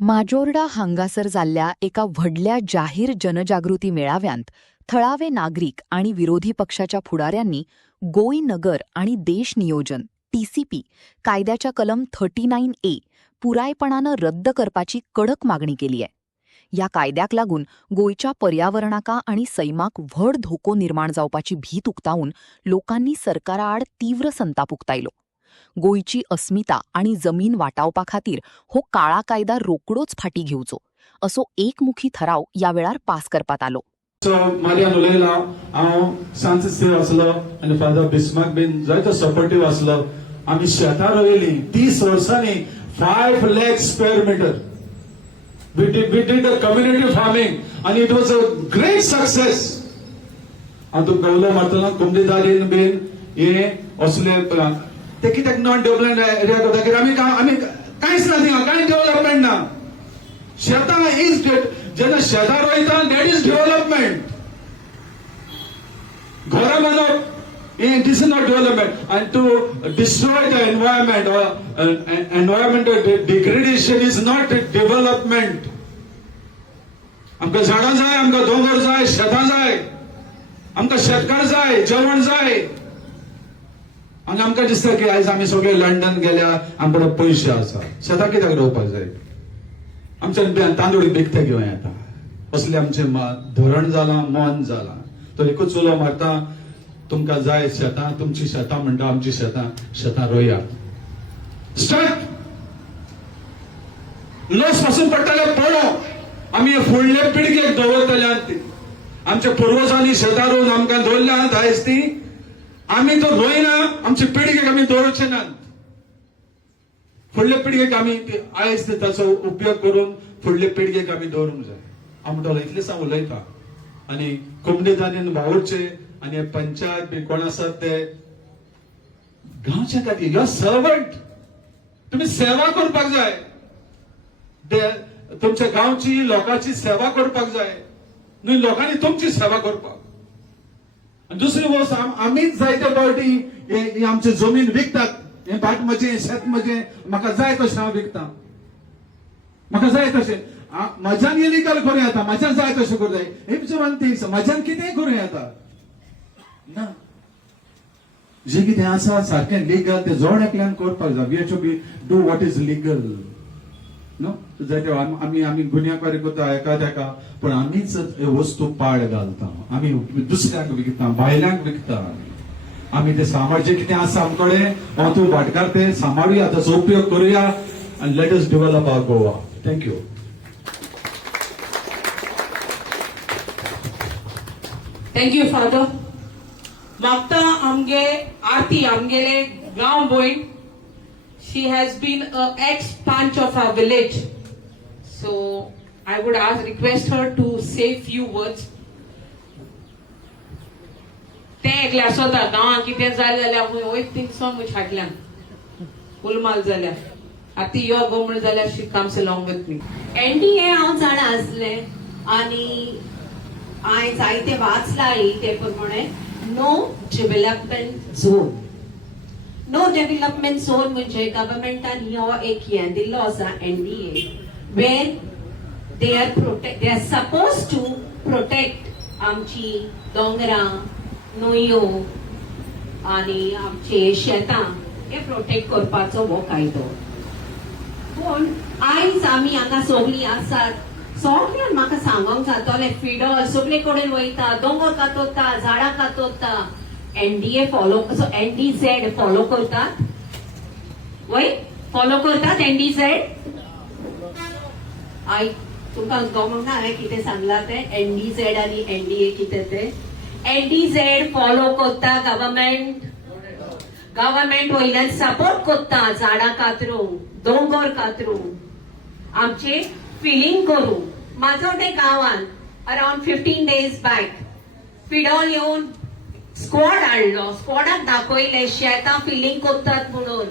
माजोर्डा हांगासर जाल्ल्या एका व्हडल्या जाहीर जनजागृती मेळाव्यांत थळावे नागरिक आणि विरोधी पक्षाच्या फुडाऱ्यांनी गोंय नगर आणि देश नियोजन टीसीपी कायद्याच्या कलम 39A पुरायपणानं रद्द करपाची कडक मागणी केली आहे. या कायद्याक लागून गोंयच्या पर्यावरणाका आणि सैमाक व्हड धोको निर्माण जावपाची भीत उक्तावून लोकांनी सरकारा आड तीव्र संताप उक्तायलो. गोंयची अस्मिता आणि जमीन वाटावपा खातीर हो काळा कायदा रोकडोच फाटी घेवचो असो एकमुखी ठराव या वेळार पास करपात आलो. मारियान उलयला हांव सांत आसलो आनी फादर बिस्मार्क बीन जायतो सपोर्टिव्ह आसलो. आमी शेतां रोयली 30 वर्सांनी 5 lakh square meter. We did the community farming and it was a great success. हांव तुका गवलो मारतना कुंभदारीन बीन हे असले ते कित्याक नॉन डेव्हलपमेंट एरिया करता की आमी कांयच ना थिंगा कांय डेव्हलपमेंट ना. शेतां इज जेन्ना शेतां रोयता दॅट इज डेव्हलपमेंट. घरां बांदप this is not development, and to destroy the environment or environmental degradation is not development. आमकां झाडां जाय, आमकां दोंगर जाय, शेतां जाय, आमकां शेतकार जाय, जेवण जाय. आनी आमकां दिसता की आयज आमी सगळे लंडन गेल्या आमचे कडेन पयशे आसा. शेतां कित्याक रोवपाक जाय? आमच्यान तांदूळ विकते घेवं येता. असले आमचे धरण जालां, मन जालां. तो एकूच उलो मारता, तुमकां जाय शेतां, तुमची शेतां म्हणटा आमची शेतां रोया. स्टार्ट लॉस पासून पडटले पळो. आमी फुडले पिळगेक दवरतले. आमच्या पुर्वजांनी शेतां रोवन आमकां दवरल्यात आयज ती आमी तो रोयना, आमचे पिळगेक आमी दवरचे नात. फुडले पिळगेक आमी आयज ताचो उपयोग करून फुडले पिळगेक आमी दवरूंक जाय. हांव म्हणटलो इतलें सांग उलयता आनी कुंभदानीन वावुरचे आणि पंचायत बी कोण आसात ते गांवच्या खातीर युआर सर्वंट. तुम्ही सेवा करपाक जाय. तुमच्या गांवची लोकांची सेवा करपाक जाय न्हू, लोकांनी तुमची सेवा करपाक. दुसरी गोष्ट आमीच जायते पावटी हे आमची जमीन विकतात. हे भाट म्हजें, शेत म्हजें, म्हाका जाय तशें हांव विकता. म्हाका जाय तशें म्हज्यान इलिगल करूं येता, म्हाज्यान जाय तशें करूं जाय. हे विचारून ती म्हज्यान कितेंय करूं येता ना. जे कितें आसा सारकें लिगल ते जोड एकल्यान करपाक जाय. We have to be do what is legal नो. जायते आमी गुन्यांवकारी करता एकाद्याका, पण आमीच वस्तू पाड घालता, आमी दुसऱ्याक विकता, भायल्यांक विकता. आमी ते सामाजीक कितें आसा आमकडे हांव तूं भाटकार ते सांबाळुया, ताचो उपयोग करुया आनी लेट अस डेव्हलप आवर गोवा. थँक्यू. Thank you father. मागता आमगे आरती आमगेले गांव भयण. She has been an ex-panch of our village. So I would request her to say few words. ते एकल्या स्वता गांवां कितें जालें जाल्यार खंय वयता थिंगसर म्हूण हाडल्यान उलमाल जाल्यार आती यो गो म्हूण जाल्यार she comes along with me. NDA हांव जाणा आसले आनी हांवें जायते वाचलाय ते प्रमाणे no development zone. No development zone म्हणजे गव्हर्मेंटान हो एक हे दिल्लो आसा एनडीए वेर they are suppose to protect आमची दोंगरां, न्हंयो आनी आमचे शेतां हे प्रोटेक्ट करपाचो हो कायदो. पूण आयज आमी हांगा सगळीं आसात, सगळ्यांक म्हाका सांगोंक जातोले फिडर सगळे कडेन वयता, दोंगर कातोता, झाडां कातोता. एनडीए फॉलो एनडीझेड फॉलो करतात वय फॉलो करतात एनडीझेड. आय तुमकां गमक ना हांवें कितें सांगलां ते एनडीझेड आनी एनडीए कितें ते. एनडीझेड फॉलो करता गव्हर्मेंट वयल्यान सपोर्ट करता झाडां कातरूंक, दोंगर कातरूंक, आमचे फिलिंग करूंक. माजोर्डे गांवान अराउंड 15 days बॅक फिडॉल येवन स्क्वॉड हाडलो. स्क्वॉडाक दाखयले शेतां फिलिंग करतात म्हणून.